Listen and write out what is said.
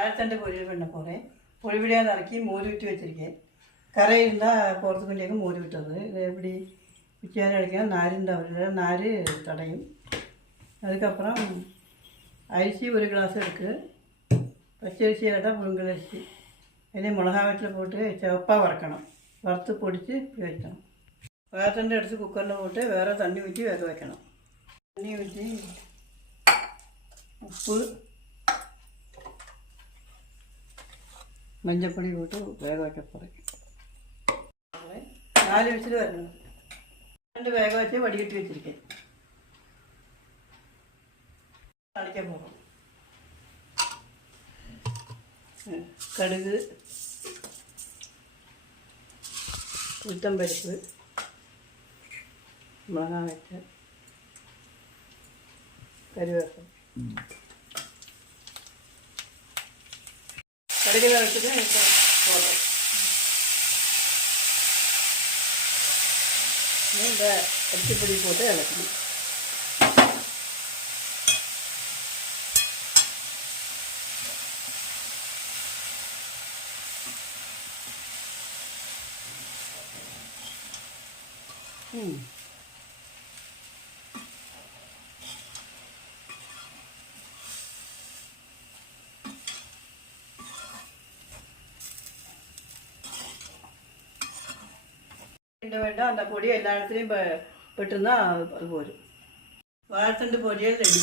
வாழைத்தண்டு பொரியல் பண்ண போகிறேன். பொடிபடியாக நறுக்கி மோர் விட்டு வச்சுருக்கேன். கரை இருந்தால் போகிறதுக்குள்ளேயே மோர் விட்டுறது. இது எப்படி குச்சியாக அடிக்கலாம், நார் நார் தடையும். அதுக்கப்புறம் அரிசி 1 கிளாஸ் இருக்குது. பச்சரிசி இல்லாட்டா புழுங்கல் அரிசி. இதே மிளகா வட்டில் போட்டு சிவப்பாக வறுக்கணும். வறுத்து பொடித்து வைக்கணும். வாழைத்தண்டு எடுத்து குக்கரில் போட்டு வேறு தண்ணி ஊற்றி வேக வைக்கணும். தண்ணி ஊற்றி உப்பு மஞ்சப்பொடி போட்டு வேக வைக்க போகிறேன். 4 விசில் வரணும். 2 வேக வச்சு வடிகட்டி வச்சுருக்கேன். அடிக்க போகிறோம். கடுகு, உளுத்தம்பருப்பு, மிளகாய் வச்ச கறிவேப்பிலை, கடுகு வச்சுட்டு போடுறோம். இந்த அரிசிப்பொடி போட்டு இறக்கணும். வேண்டாம் அந்த பொடி எல்லா இடத்துலையும் பெட்டுருந்தா அது போதும். வாழைத்தண்டு பொரியல் ரெடி.